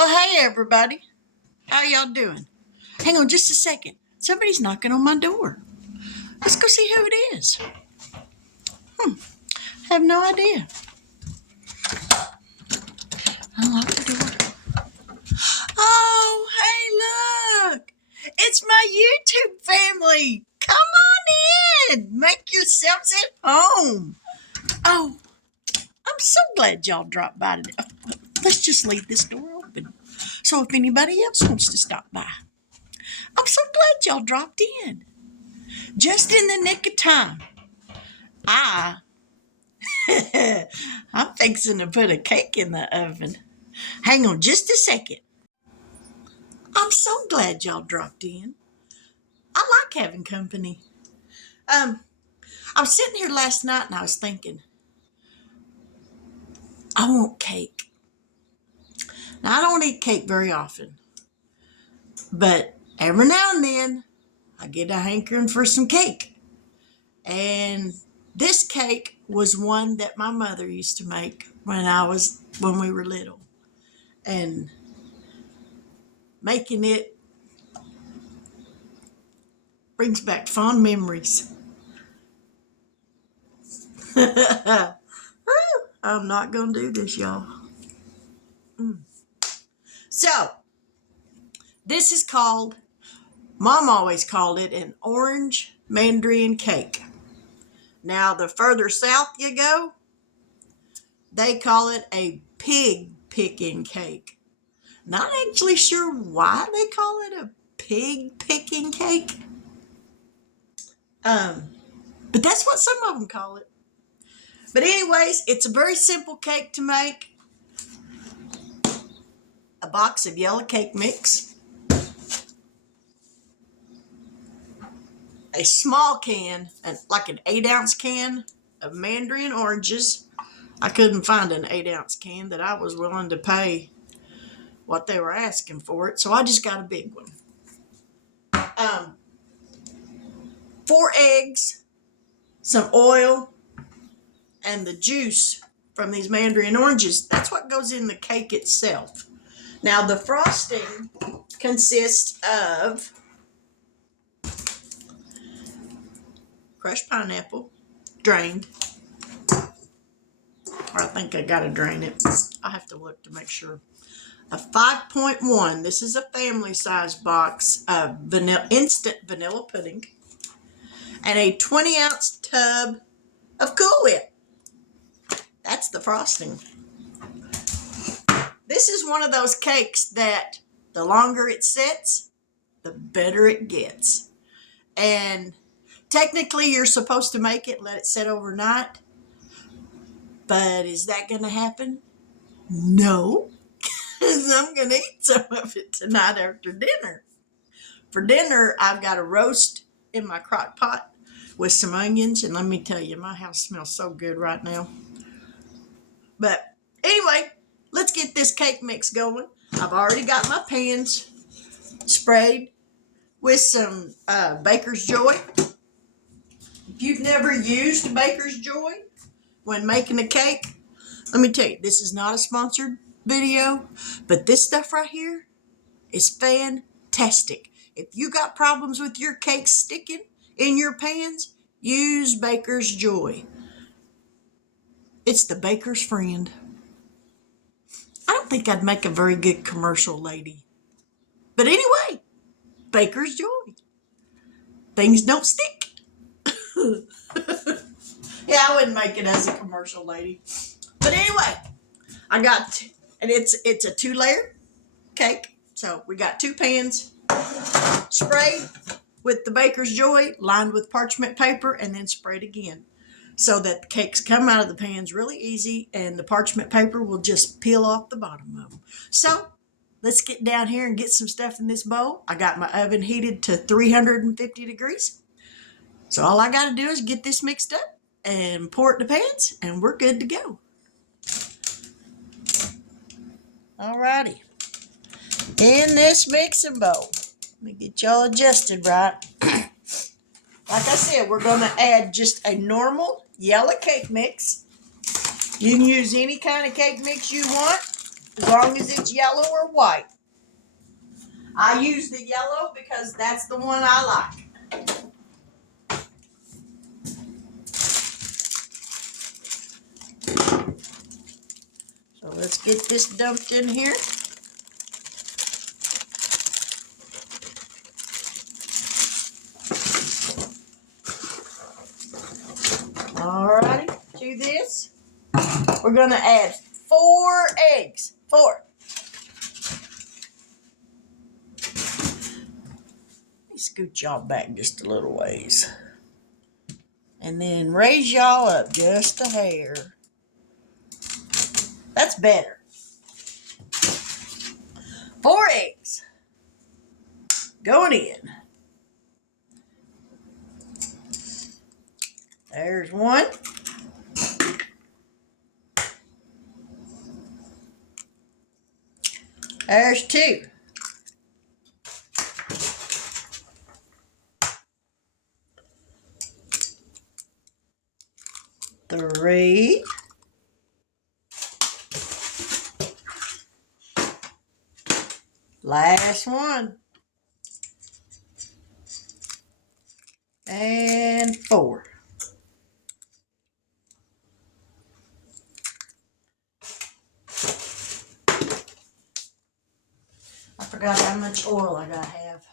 Well, hey everybody. How y'all doing? Hang on just a second. Somebody's knocking on my door. Let's go see who it is. Have no idea. Unlock the door. Oh, hey, look. It's my YouTube family. Come on in. Make yourselves at home. Oh, I'm so glad y'all dropped by today. Let's just leave this door open. So if anybody else wants to stop by. I'm so glad y'all dropped in. Just in the nick of time. I'm fixing to put a cake in the oven. Hang on just a second. I'm so glad y'all dropped in. I like having company. I was sitting here last night and I was thinking, I want cake. Now, I don't eat cake very often, but every now and then I get a hankering for some cake. And this cake was one that my mother used to make when we were little. And making it brings back fond memories. I'm not going to do this, y'all. So, this is called, Mom always called it an orange Mandrin cake. Now, the further south you go, they call it a pig picking cake. Not actually sure why they call it a pig picking cake. But that's what some of them call it. But anyways, it's a very simple cake to make. A box of yellow cake mix. A small can, like an 8-ounce can of Mandrin oranges. I couldn't find an 8-ounce can that I was willing to pay what they were asking for it, so I just got a big one. 4 eggs, some oil, and the juice from these Mandrin oranges. That's what goes in the cake itself. Now, the frosting consists of crushed pineapple, drained. Or I think I gotta drain it. I'll have to look to make sure. A 5.1. This is a family size box of instant vanilla pudding. And a 20-ounce tub of Cool Whip. That's the frosting. This is one of those cakes that the longer it sits, the better it gets. And technically, you're supposed to make it, let it sit overnight. But is that going to happen? No. Because I'm going to eat some of it tonight after dinner. For dinner, I've got a roast in my crock pot with some onions. And let me tell you, my house smells so good right now. But anyway, let's get this cake mix going. I've already got my pans sprayed with some Baker's Joy. If you've never used Baker's Joy when making a cake, let me tell you, this is not a sponsored video, but this stuff right here is fantastic. If you got problems with your cake sticking in your pans, use Baker's Joy. It's the baker's friend. I don't think I'd make a very good commercial lady. But anyway, Baker's Joy. Things don't stick. Yeah, I wouldn't make it as a commercial lady. But anyway, and it's a 2-layer cake. So we got 2 pans sprayed with the Baker's Joy, lined with parchment paper, and then sprayed again. So that the cakes come out of the pans really easy, and the parchment paper will just peel off the bottom of them. So let's get down here and get some stuff in this bowl. I got my oven heated to 350 degrees. So all I got to do is get this mixed up and pour it in the pans, and we're good to go. Alrighty. In this mixing bowl, let me get y'all adjusted right. Like I said, we're going to add just a normal yellow cake mix. You can use any kind of cake mix you want. as long as it's yellow or white. I use the yellow because that's the one I like. So let's get this dumped in here. Alrighty, to this, we're gonna add 4 eggs. 4. Let me scoot y'all back just a little ways. And then raise y'all up just a hair. That's better. 4 eggs going in. There's 1. There's 2. 3. Last one. And 4. I forgot how much oil I gotta have.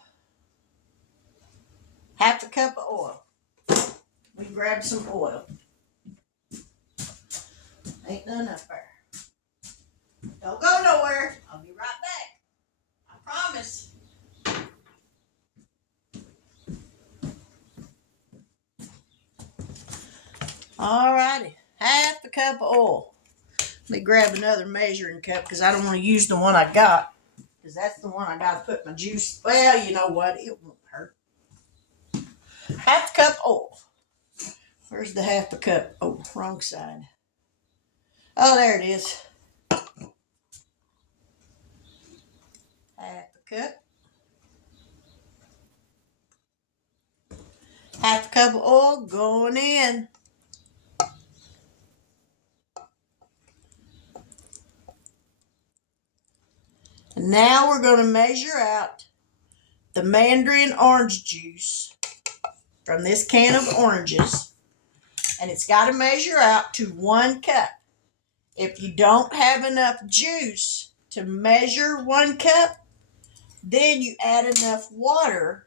Half a cup of oil. We grab some oil. Ain't none up there. Don't go nowhere. I'll be right back. I promise. Alrighty. Half a cup of oil. Let me grab another measuring cup because I don't want to use the one I got. Because that's the one I got to put my juice. Well, you know what? It won't hurt. Half a cup oil. Where's the half a cup? Oh, wrong side. Oh, there it is. Half a cup. Half a cup of oil going in. And now we're going to measure out the Mandrin orange juice from this can of oranges. And it's got to measure out to 1 cup. If you don't have enough juice to measure 1 cup, then you add enough water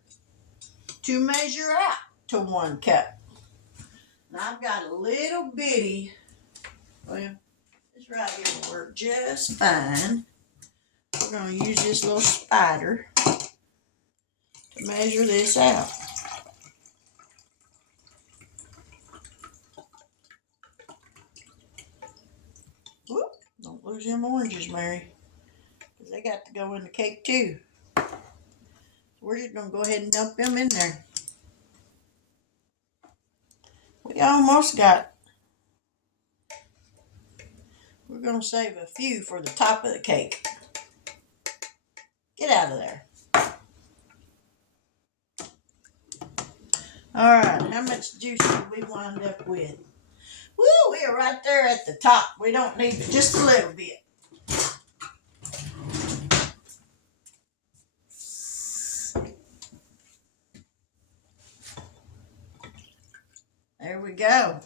to measure out to 1 cup. And I've got a little bitty, well, this right here will work just fine. We're going to use this little spider to measure this out. Whoop, don't lose them oranges, Mary, because they got to go in the cake too. So we're just going to go ahead and dump them in there. We almost got, we're going to save a few for the top of the cake. Get out of there. All right, how much juice did we wind up with? Woo, we are right there at the top. We don't need just a little bit. There we go.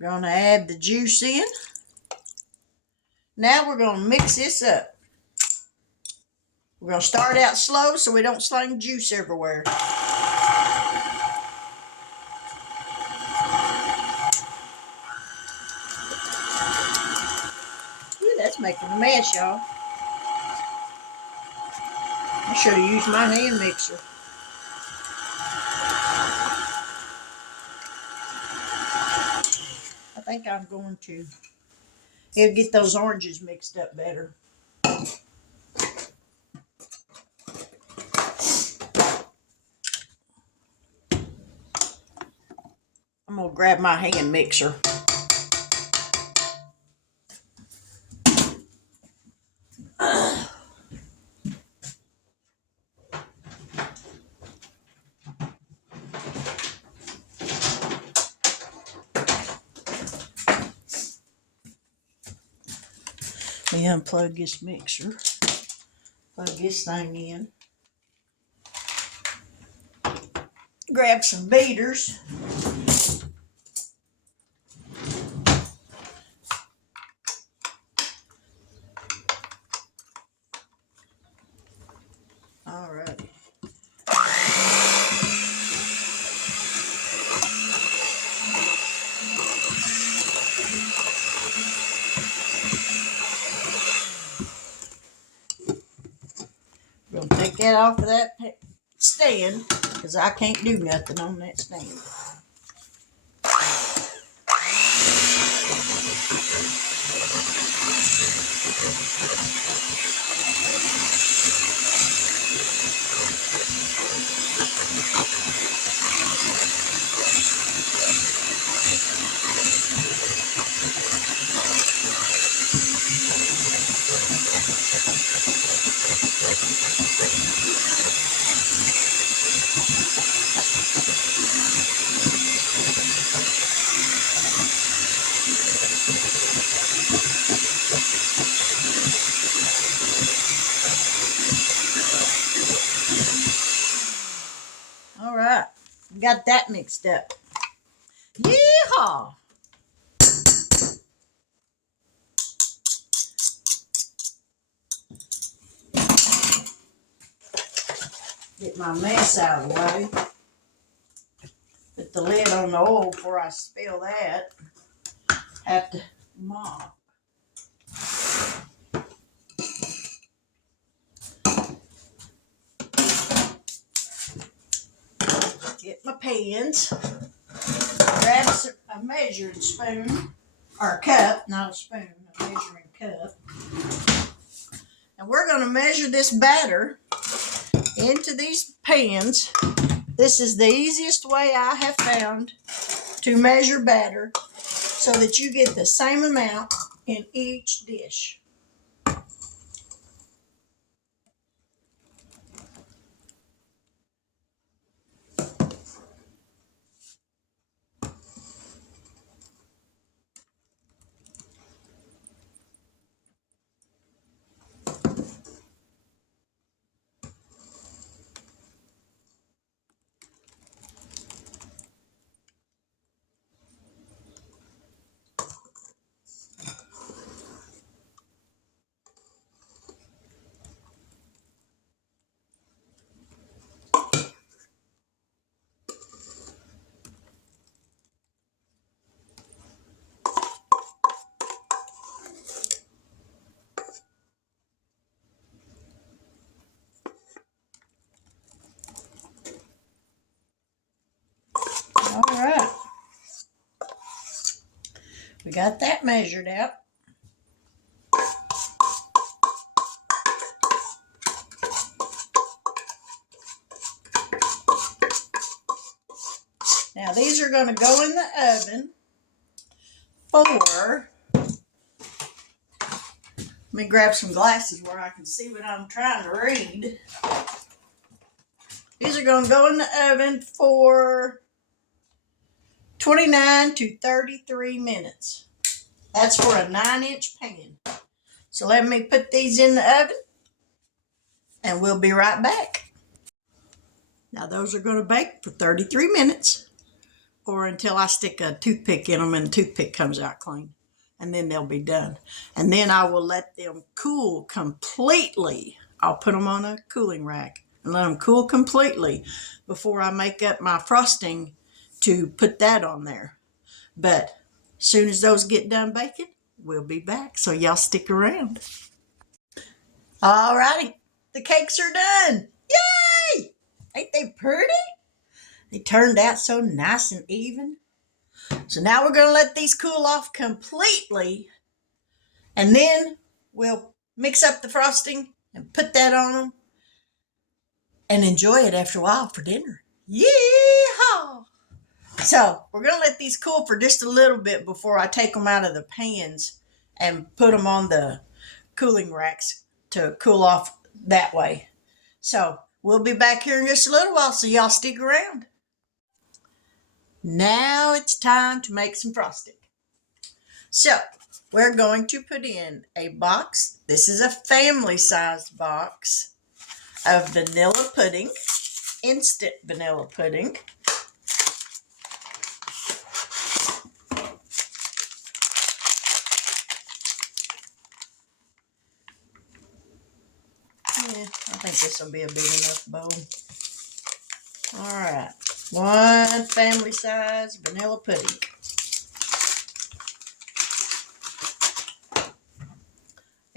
We're going to add the juice in. Now we're going to mix this up. We're going to start out slow so we don't sling juice everywhere. Ooh, that's making a mess, y'all. I should have used my hand mixer. I think I'm going to. It'll get those oranges mixed up better. I'm going to grab my hand mixer. me unplug this mixer. Plug this thing in. Grab some beaters. Alrighty. We're going to take that off of that stand because I can't do nothing on that stand. All right, got that mixed up. Yeehaw! Get my mess out of the way. Put the lid on the oil before I spill that. Have to mop. Get my pans. Grab a measuring spoon, or a cup, not a spoon, a measuring cup. And we're going to measure this batter into these pans. This is the easiest way I have found to measure batter so that you get the same amount in each dish. All right. We got that measured out. Now these are going to go in the oven for, let me grab some glasses where I can see what I'm trying to read. These are going to go in the oven for 29 to 33 minutes. That's for a 9-inch pan. So let me put these in the oven and we'll be right back. Now those are going to bake for 33 minutes or until I stick a toothpick in them and the toothpick comes out clean. And then they'll be done. And then I will let them cool completely. I'll put them on a cooling rack and let them cool completely before I make up my frosting to put that on there. But as soon as those get done baking, we'll be back. So y'all stick around. All righty, the cakes are done. Yay! Ain't they pretty? They turned out so nice and even. So now we're going to let these cool off completely. And then we'll mix up the frosting and put that on them and enjoy it after a while for dinner. Yeehaw! So we're going to let these cool for just a little bit before I take them out of the pans and put them on the cooling racks to cool off that way. So we'll be back here in just a little while, so y'all stick around. Now it's time to make some frosting. So we're going to put in a box. This is a family-sized box of vanilla pudding, instant vanilla pudding. Yeah, I think this will be a big enough bowl. All right, one family-size vanilla pudding.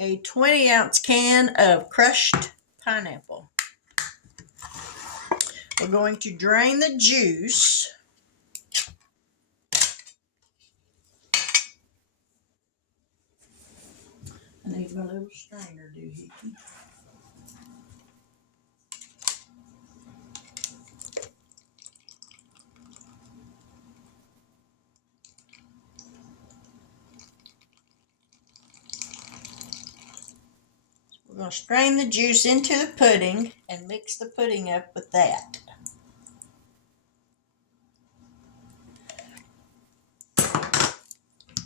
A 20-ounce can of crushed pineapple. We're going to drain the juice. I need my little strainer, doohickey. We're going to strain the juice into the pudding and mix the pudding up with that.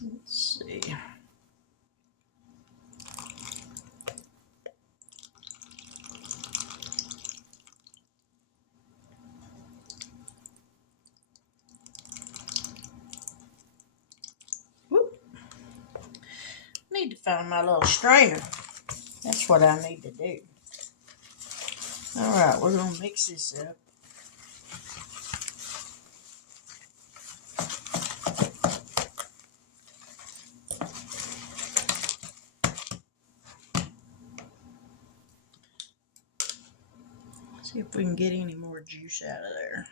Let's see. Whoop. I need to find my little strainer. That's what I need to do. All right, we're going to mix this up. See if we can get any more juice out of there.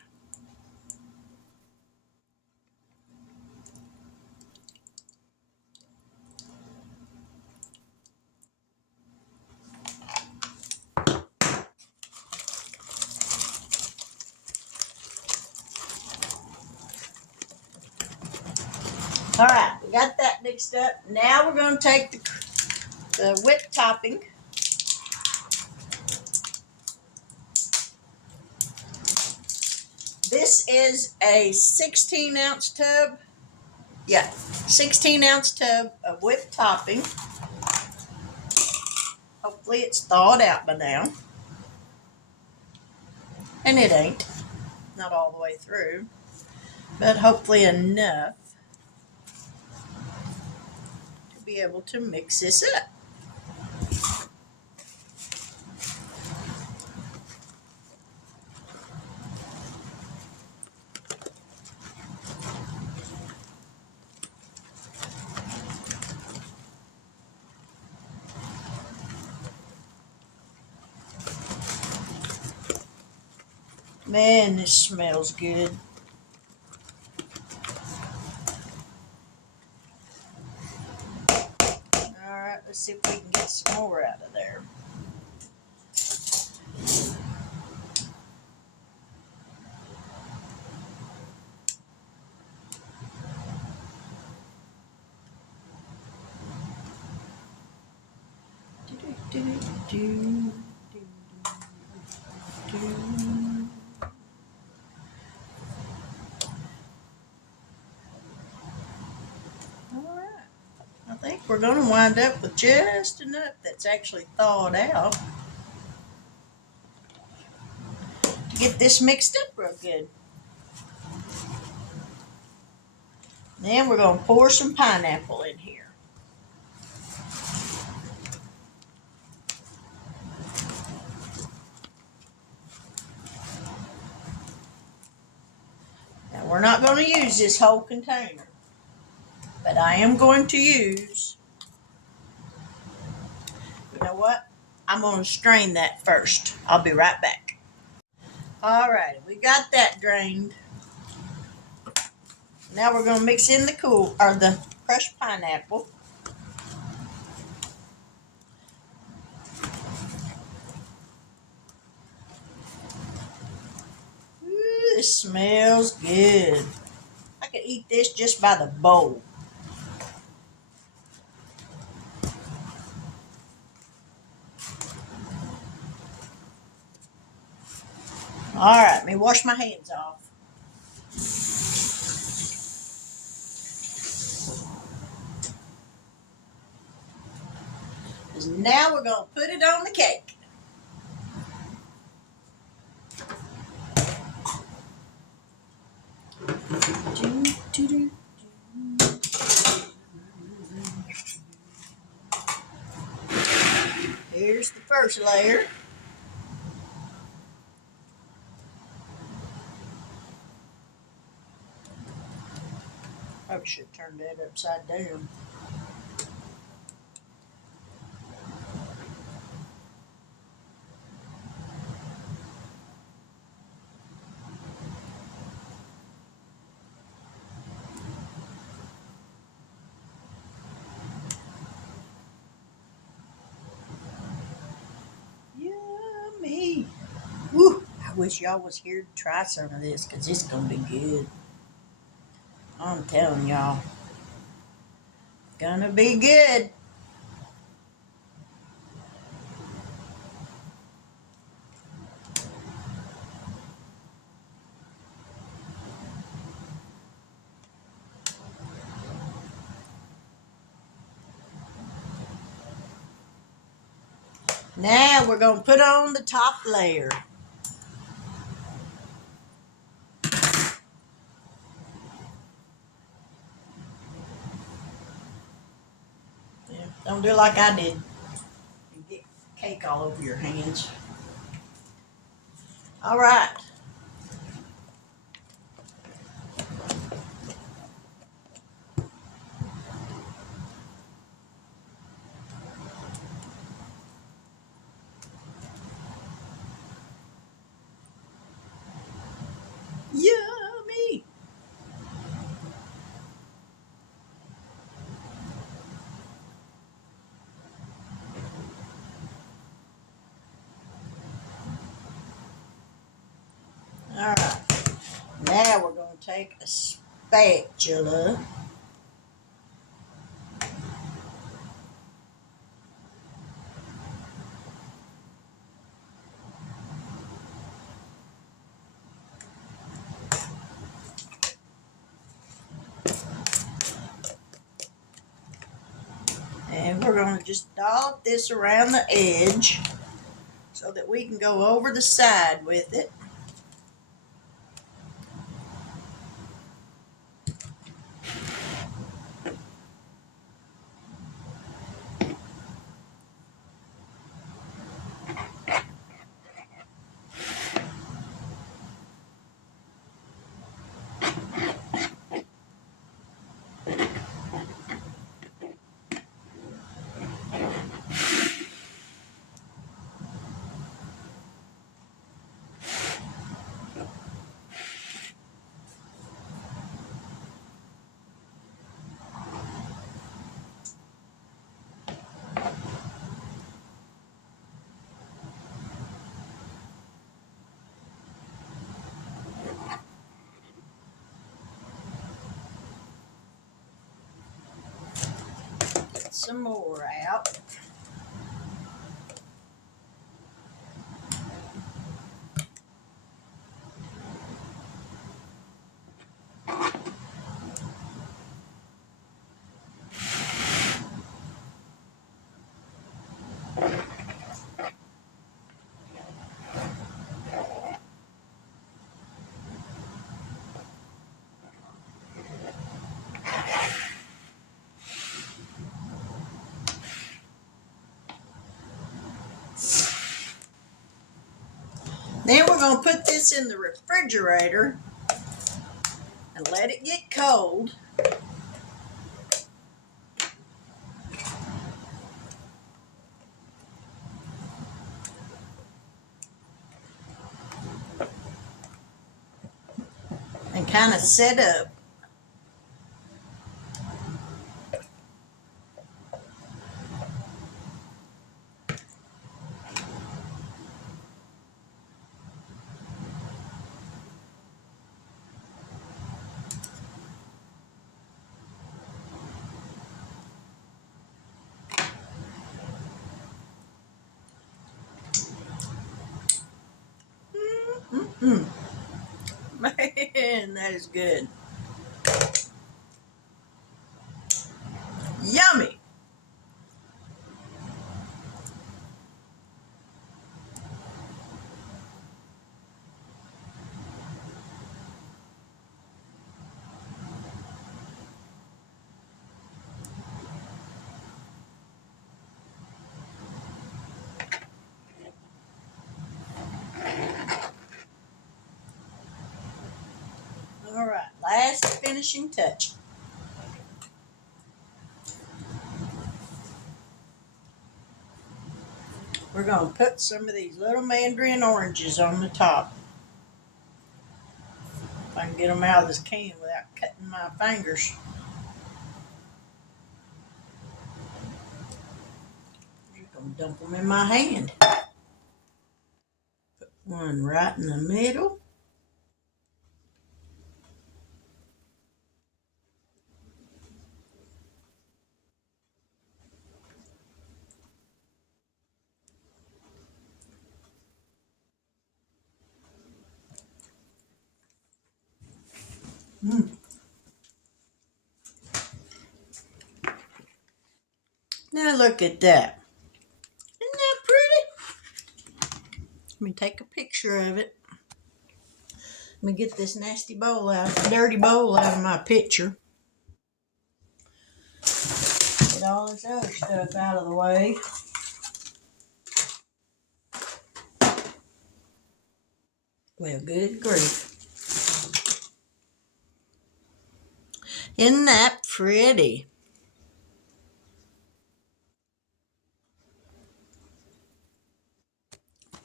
All right, we got that mixed up. Now we're going to take the whipped topping. This is a 16-ounce tub. Yeah, 16-ounce tub of whipped topping. Hopefully it's thawed out by now. And it ain't. Not all the way through. But hopefully enough to be able to mix this up. Man, this smells good. Alright, let's see if we can get some more out of there. Alright, I think we're going to wind up with just enough that's actually thawed out to get this mixed up real good. Then we're going to pour some pineapple in here. Now we're not going to use this whole container, but I am going to use, you know what? I'm going to strain that first. I'll be right back. Alrighty, we got that drained. Now we're going to mix in the crushed pineapple. Ooh, this smells good. I could eat this just by the bowl. Alright, let me wash my hands off. Because now we're going to put it on the cake. Here's the first layer. Probably should turn that upside down. Yummy. Woo! I wish y'all was here to try some of this because it's going to be good. I'm telling y'all. Gonna be good. Now we're going to put on the top layer. Yeah, don't do like I did and get cake all over your hands. All right. Yummy. All right. Now we're going to take a spatula. And we're going to just dollop this around the edge so that we can go over the side with it. Get some more out. Then we're going to put this in the refrigerator and let it get cold. And kind of set up. Man, that is good. Yummy. All right, last finishing touch. We're going to put some of these little mandarin oranges on the top. If I can get them out of this can without cutting my fingers. I'm just going to dump them in my hand. Put one right in the middle. Now look at that. Isn't that pretty? Let me take a picture of it. Let me get this nasty bowl out, dirty bowl out of my picture. Get all this other stuff out of the way. Well, good grief. Isn't that pretty?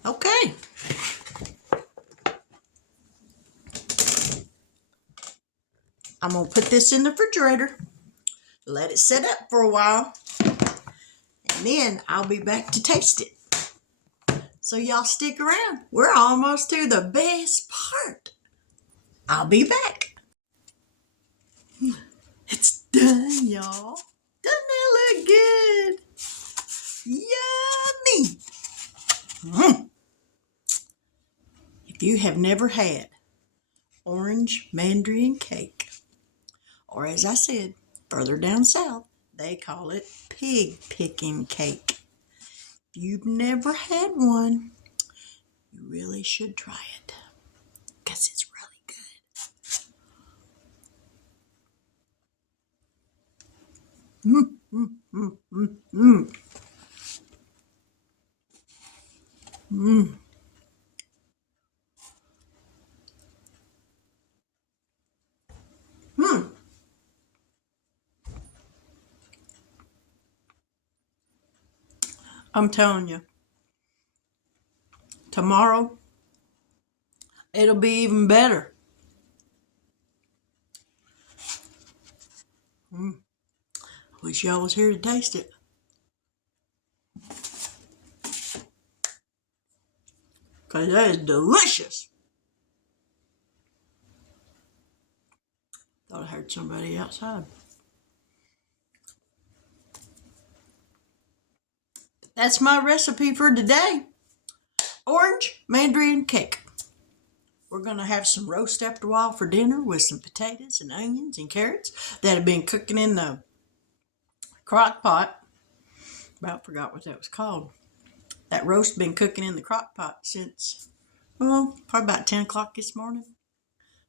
Okay. I'm going to put this in the refrigerator. Let it set up for a while. And then I'll be back to taste it. So y'all stick around. We're almost to the best part. I'll be back. It's done, y'all. Doesn't that look good? Yummy. If you have never had orange mandarin cake, or as I said, further down south, they call it pig picking cake. If you've never had one, you really should try it because it's really good. Mm, mm, mm, mm, mm. Mm. I'm telling you, tomorrow it'll be even better. Wish y'all was here to taste it. Because that is delicious. Thought I heard somebody outside. That's my recipe for today. Orange mandarin cake. We're going to have some roast after a while for dinner with some potatoes and onions and carrots that have been cooking in the crock pot. About forgot what that was called. That roast been cooking in the crock pot since, well, probably about 10 o'clock this morning.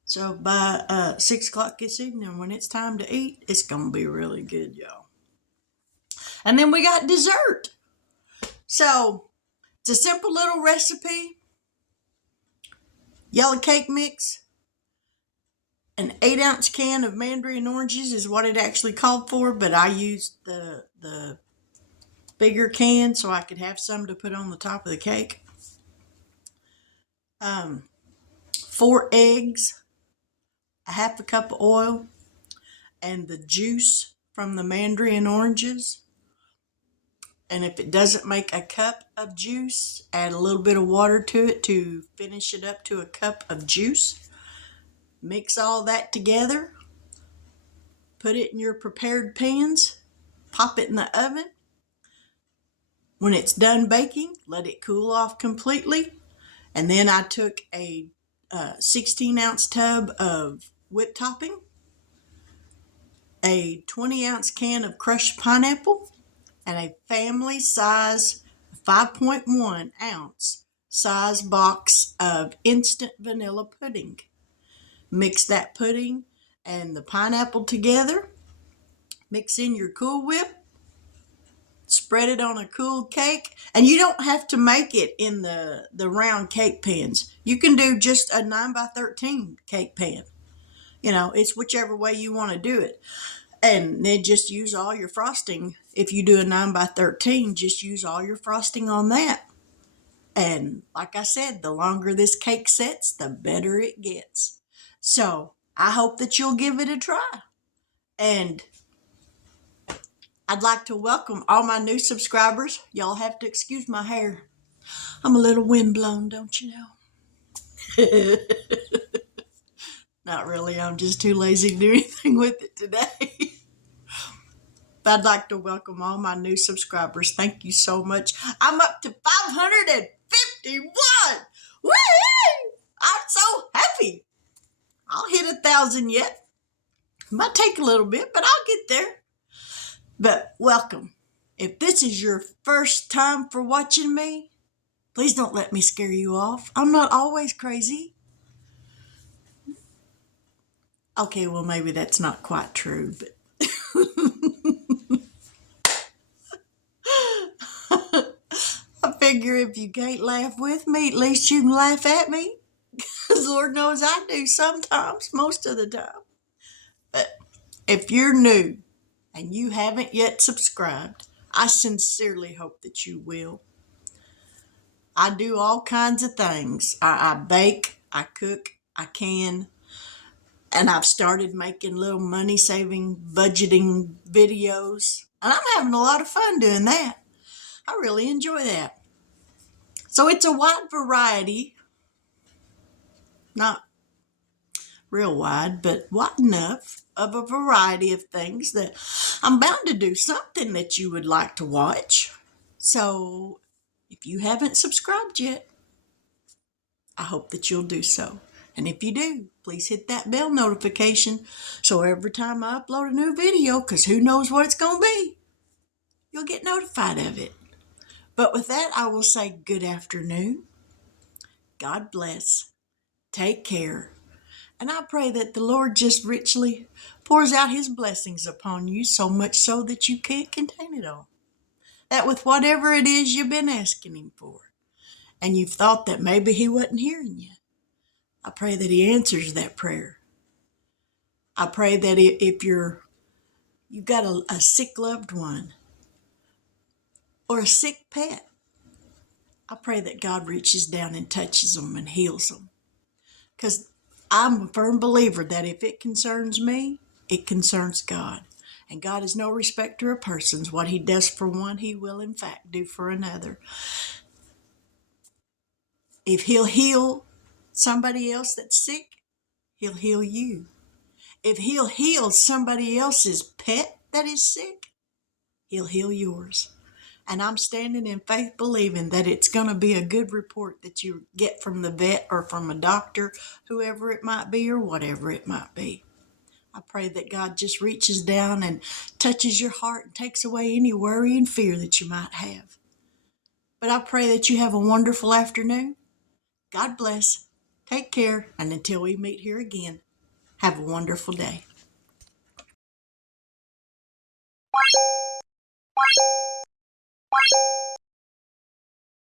So by 6 o'clock this evening, when it's time to eat, it's going to be really good, y'all. And then we got dessert. So it's a simple little recipe. Yellow cake mix. An 8-ounce can of mandarin oranges is what it actually called for, but I used the bigger can so I could have some to put on the top of the cake. 4 eggs, a half a cup of oil, and the juice from the mandarin oranges. And if it doesn't make a cup of juice, add a little bit of water to it to finish it up to a cup of juice. Mix all that together. Put it in your prepared pans. Pop it in the oven. When it's done baking, let it cool off completely. And then I took a 16-ounce tub of whipped topping, a 20-ounce can of crushed pineapple, and a family size 5.1 ounce size box of instant vanilla pudding. Mix that pudding and the pineapple together. Mix in your Cool Whip. Spread it on a cool cake. And you don't have to make it in the round cake pans. You can do just a 9x13 cake pan. It's whichever way you want to do it. And then just use all your frosting. If you do a 9 by 13, just use all your frosting on that. And like I said, the longer this cake sets, the better it gets. So I hope that you'll give it a try. And I'd like to welcome all my new subscribers. Y'all have to excuse my hair. I'm a little windblown, don't you know? Not really. I'm just too lazy to do anything with it today. But I'd like to welcome all my new subscribers. Thank you so much. I'm up to 551. Woo! I'm so happy. I'll hit 1,000 yet. Might take a little bit, but I'll get there. But welcome. If this is your first time for watching me, please don't let me scare you off. I'm not always crazy. Okay, well, maybe that's not quite true, but I figure if you can't laugh with me, at least you can laugh at me. Because Lord knows I do sometimes, most of the time. But if you're new and you haven't yet subscribed, I sincerely hope that you will. I do all kinds of things. I bake, I cook, I can, and I've started making little money-saving budgeting videos. And I'm having a lot of fun doing that. I really enjoy that. So it's a wide variety, not real wide, but wide enough of a variety of things that I'm bound to do something that you would like to watch. So if you haven't subscribed yet, I hope that you'll do so. And if you do, please hit that bell notification so every time I upload a new video, because who knows what it's going to be, you'll get notified of it. But with that, I will say good afternoon. God bless. Take care. And I pray that the Lord just richly pours out his blessings upon you, so much so that you can't contain it all. That with whatever it is you've been asking him for, and you've thought that maybe he wasn't hearing you, I pray that he answers that prayer. I pray that if you've got a sick loved one or a sick pet, I pray that God reaches down and touches them and heals them. Because I'm a firm believer that if it concerns me, it concerns God. And God is no respecter of persons. What he does for one, he will in fact do for another. If he'll heal somebody else that's sick, he'll heal you. If he'll heal somebody else's pet that is sick, he'll heal yours. And I'm standing in faith believing that it's going to be a good report that you get from the vet or from a doctor, whoever it might be or whatever it might be. I pray that God just reaches down and touches your heart and takes away any worry and fear that you might have. But I pray that you have a wonderful afternoon. God bless. Take care. And until we meet here again, have a wonderful day.